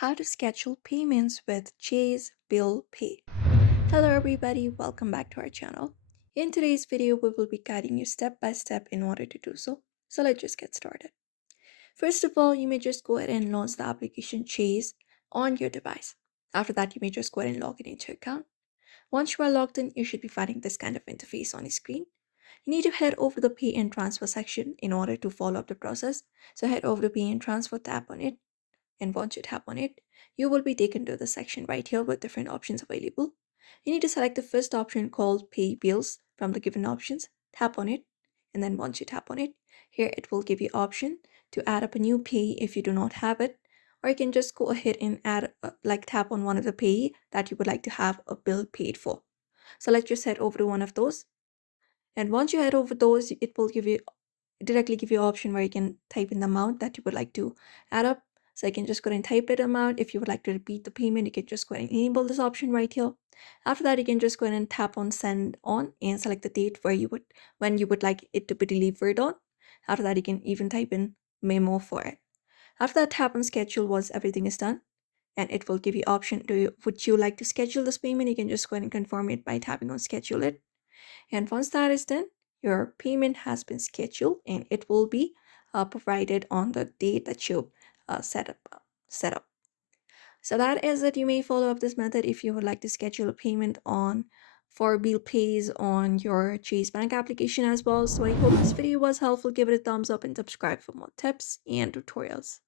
How to schedule payments with Chase Bill Pay. Hello everybody, welcome back to our channel. In today's video, we will be guiding you step by step in order to do so. So let's just get started. First of all, you may just go ahead and launch the application Chase on your device. After that, you may just go ahead and log in into your account. Once you are logged in, you should be finding this kind of interface on your screen. You need to head over to the Pay and Transfer section in order to follow up the process. So head over to Pay and Transfer, tap on it, and once you tap on it, you will be taken to the section right here with different options available. You need to select the first option called Pay Bills from the given options. Tap on it, and then once you tap on it, here it will give you option to add up a new pay if you do not have it, or you can just go ahead and add tap on one of the pay that you would like to have a bill paid for. So let's just head over to one of those, and once you head over those, it will directly give you an option where you can type in the amount that you would like to add up. So I can just go ahead and type it amount. If you would like to repeat the payment, you can just go ahead and enable this option right here. After that, you can just go ahead and tap on send on and select the date when you would like it to be delivered on. After that, you can even type in memo for it. After that, tap on schedule once everything is done, and it will give you option would you like to schedule this payment. You can just go ahead and confirm it by tapping on schedule it. And once that is done, your payment has been scheduled and it will be provided on the date that you set up. So that is it. You may follow up this method if you would like to schedule a payment on for bill pays on your Chase Bank application as well. So I hope this video was helpful. Give it a thumbs up and subscribe for more tips and tutorials.